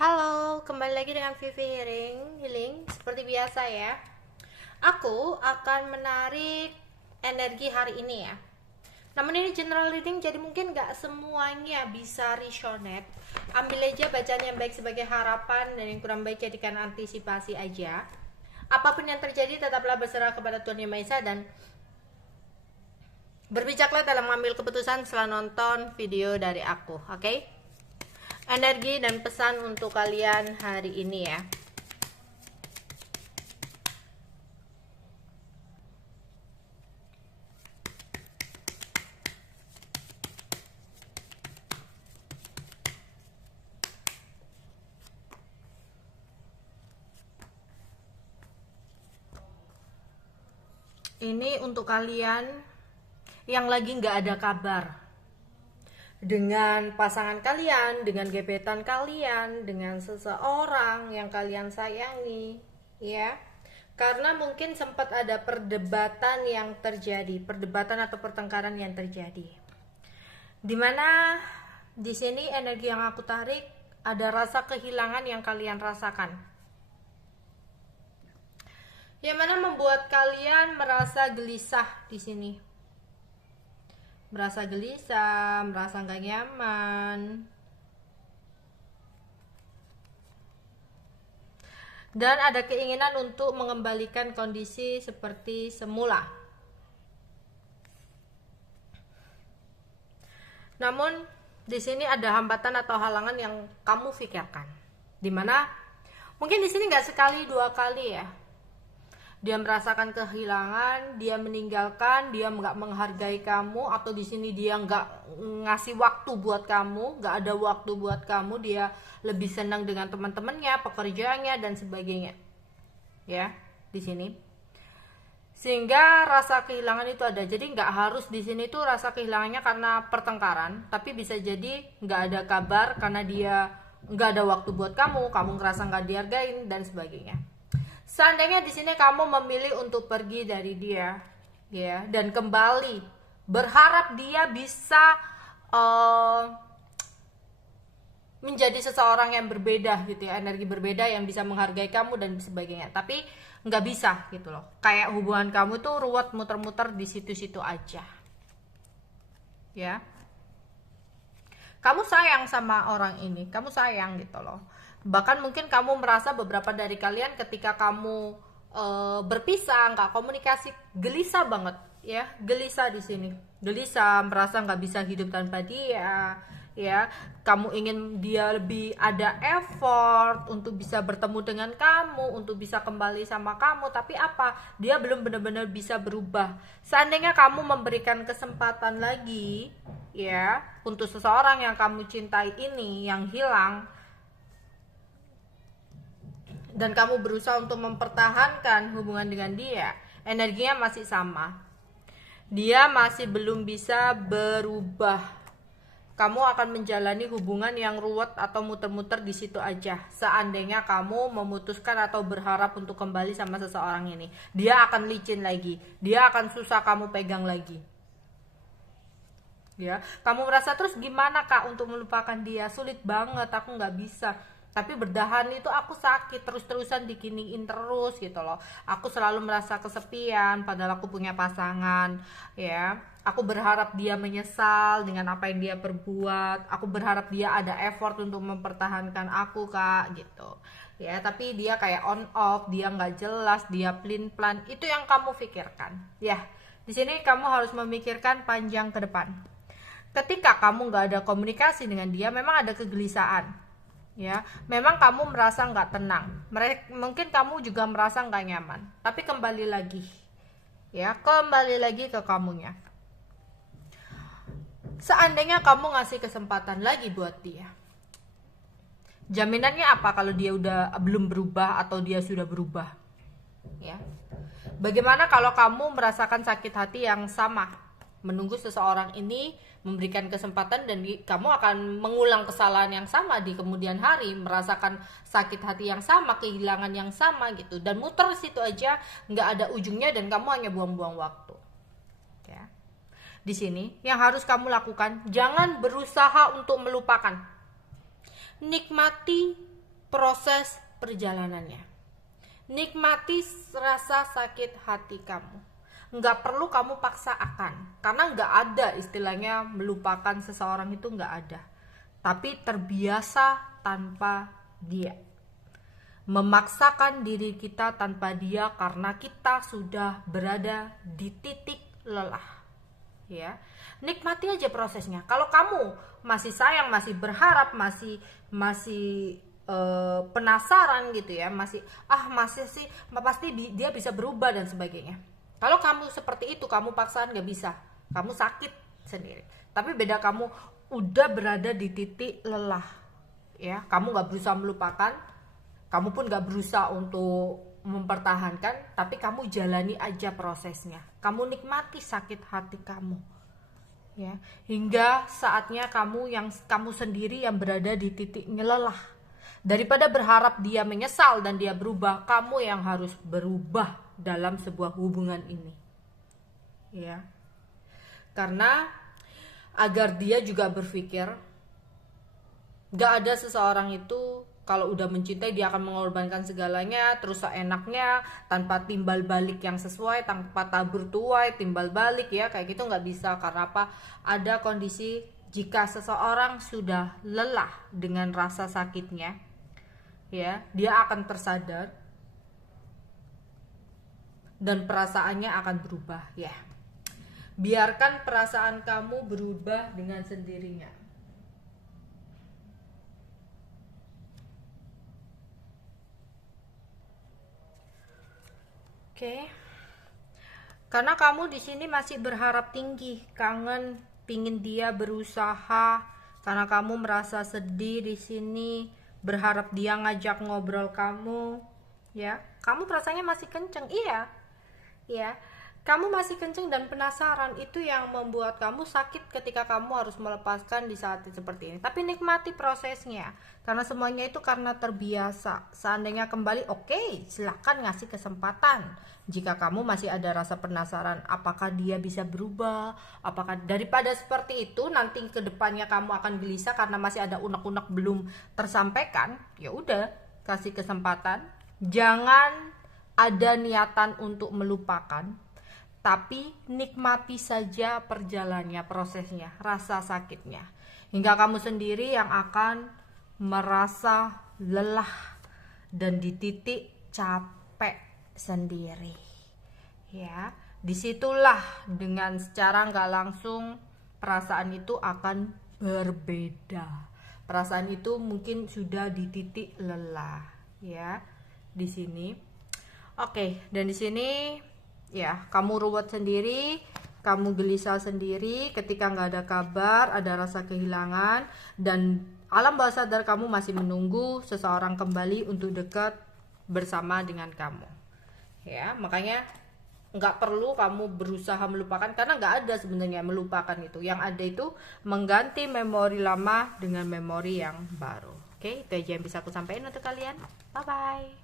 Halo, kembali lagi dengan Vivi Healing. Seperti biasa ya, aku akan menarik energi hari ini ya. Namun ini general reading, jadi mungkin gak semuanya bisa resonate. Ambil aja bacaan yang baik sebagai harapan, dan yang kurang baik jadikan antisipasi aja. Apapun yang terjadi, tetaplah berserah kepada Tuhan Yang Maha Esa dan berbijaklah dalam mengambil keputusan setelah nonton video dari aku, oke? Energi dan pesan untuk kalian hari ini ya. Ini untuk kalian yang lagi nggak ada kabar dengan pasangan kalian, dengan gebetan kalian, dengan seseorang yang kalian sayangi, ya. Karena mungkin sempat ada perdebatan yang terjadi, perdebatan atau pertengkaran yang terjadi. Dimana di sini energi yang aku tarik ada rasa kehilangan yang kalian rasakan. Yang mana membuat kalian merasa gelisah di sini. Merasa gelisah, merasa nggak nyaman. Dan ada keinginan untuk mengembalikan kondisi seperti semula. Namun di sini ada hambatan atau halangan yang kamu pikirkan. Dimana mungkin di sini nggak sekali dua kali ya. Dia merasakan kehilangan, dia meninggalkan, dia nggak menghargai kamu, atau di sini dia nggak ngasih waktu buat kamu, nggak ada waktu buat kamu, dia lebih senang dengan teman-temannya, pekerjaannya dan sebagainya, ya di sini. Sehingga rasa kehilangan itu ada. Jadi nggak harus di sini tuh rasa kehilangannya karena pertengkaran, tapi bisa jadi nggak ada kabar karena dia nggak ada waktu buat kamu ngerasa nggak dihargain dan sebagainya. Seandainya di sini kamu memilih untuk pergi dari dia, ya, dan kembali berharap dia bisa menjadi seseorang yang berbeda gitu ya, energi berbeda yang bisa menghargai kamu dan sebagainya. Tapi nggak bisa gitu loh. Kayak hubungan kamu tuh ruwet muter-muter di situ-situ aja, ya. Kamu sayang sama orang ini, kamu sayang gitu loh. Bahkan mungkin kamu merasa beberapa dari kalian ketika kamu berpisah, nggak komunikasi, gelisah banget ya, gelisah di sini, gelisah, merasa nggak bisa hidup tanpa dia, ya. Kamu ingin dia lebih ada effort untuk bisa bertemu dengan kamu, untuk bisa kembali sama kamu, tapi apa? Dia belum benar-benar bisa berubah. Seandainya kamu memberikan kesempatan lagi, ya, untuk seseorang yang kamu cintai ini yang hilang, dan kamu berusaha untuk mempertahankan hubungan dengan dia, energinya masih sama. Dia masih belum bisa berubah. Kamu akan menjalani hubungan yang ruwet atau muter-muter di situ aja. Seandainya kamu memutuskan atau berharap untuk kembali sama seseorang ini, dia akan licin lagi. Dia akan susah kamu pegang lagi. Ya, kamu merasa terus gimana Kak untuk melupakan dia? Sulit banget, aku nggak bisa. Tapi berdahan itu aku sakit, terus-terusan dikiniin terus gitu loh. Aku selalu merasa kesepian padahal aku punya pasangan, ya. Aku berharap dia menyesal dengan apa yang dia perbuat. Aku berharap dia ada effort untuk mempertahankan aku Kak gitu. Ya, tapi dia kayak on off, dia nggak jelas, dia plin plan. Itu yang kamu pikirkan. Ya, di sini kamu harus memikirkan panjang ke depan. Ketika kamu nggak ada komunikasi dengan dia, memang ada kegelisahan, ya, memang kamu merasa nggak tenang, mungkin kamu juga merasa nggak nyaman, tapi kembali lagi, ya, kembali lagi ke kamunya. Seandainya kamu ngasih kesempatan lagi buat dia, jaminannya apa kalau dia udah belum berubah atau dia sudah berubah, ya? Bagaimana kalau kamu merasakan sakit hati yang sama, menunggu seseorang ini memberikan kesempatan dan kamu akan mengulang kesalahan yang sama di kemudian hari, merasakan sakit hati yang sama, kehilangan yang sama gitu, dan muter situ aja, nggak ada ujungnya dan kamu hanya buang-buang waktu, ya. Di sini yang harus kamu lakukan, jangan berusaha untuk melupakan, nikmati proses perjalanannya. Nikmati rasa sakit hati kamu. Nggak perlu kamu paksa akan, karena nggak ada istilahnya melupakan seseorang, itu nggak ada. Tapi terbiasa tanpa dia, memaksakan diri kita tanpa dia karena kita sudah berada di titik lelah. Ya, nikmati aja prosesnya. Kalau kamu masih sayang, masih berharap, masih penasaran gitu ya, masih sih pasti dia bisa berubah dan sebagainya. Kalau kamu seperti itu, kamu paksaan, nggak bisa, kamu sakit sendiri. Tapi beda kamu udah berada di titik lelah, ya, kamu nggak berusaha melupakan, kamu pun nggak berusaha untuk mempertahankan, tapi kamu jalani aja prosesnya. Kamu nikmati sakit hati kamu, ya, hingga saatnya kamu sendiri yang berada di titik lelah. Daripada berharap dia menyesal dan dia berubah, kamu yang harus berubah dalam sebuah hubungan ini, ya. Karena agar dia juga berpikir, gak ada seseorang itu kalau udah mencintai dia akan mengorbankan segalanya terus seenaknya, tanpa timbal balik yang sesuai, tanpa tabur tuai timbal balik, ya, kayak gitu nggak bisa. Karena apa? Ada kondisi jika seseorang sudah lelah dengan rasa sakitnya, ya, dia akan tersadar dan perasaannya akan berubah, ya. Biarkan perasaan kamu berubah dengan sendirinya. Oke. Karena kamu di sini masih berharap tinggi, kangen, pingin dia berusaha, karena kamu merasa sedih di sini, berharap dia ngajak ngobrol kamu, ya. Kamu perasaannya masih kenceng, iya. Ya, kamu masih kenceng dan penasaran, itu yang membuat kamu sakit ketika kamu harus melepaskan di saat seperti ini. Tapi nikmati prosesnya, karena semuanya itu karena terbiasa. Seandainya kembali, oke, silahkan ngasih kesempatan. Jika kamu masih ada rasa penasaran, apakah dia bisa berubah, apakah daripada seperti itu nanti kedepannya kamu akan gelisah karena masih ada unek-unek belum tersampaikan, ya udah, kasih kesempatan. Jangan ada niatan untuk melupakan, tapi nikmati saja perjalanannya, prosesnya, rasa sakitnya, hingga kamu sendiri yang akan merasa lelah dan di titik capek sendiri, ya. Disitulah dengan secara nggak langsung perasaan itu akan berbeda. Perasaan itu mungkin sudah di titik lelah, ya, di sini. Oke, dan di sini ya kamu ruwet sendiri, kamu gelisah sendiri ketika nggak ada kabar, ada rasa kehilangan, dan alam bawah sadar kamu masih menunggu seseorang kembali untuk dekat bersama dengan kamu, ya. Makanya nggak perlu kamu berusaha melupakan, karena nggak ada sebenarnya melupakan itu. Yang ada itu mengganti memori lama dengan memori yang baru. Oke, itu aja yang bisa aku sampaikan untuk kalian. Bye bye.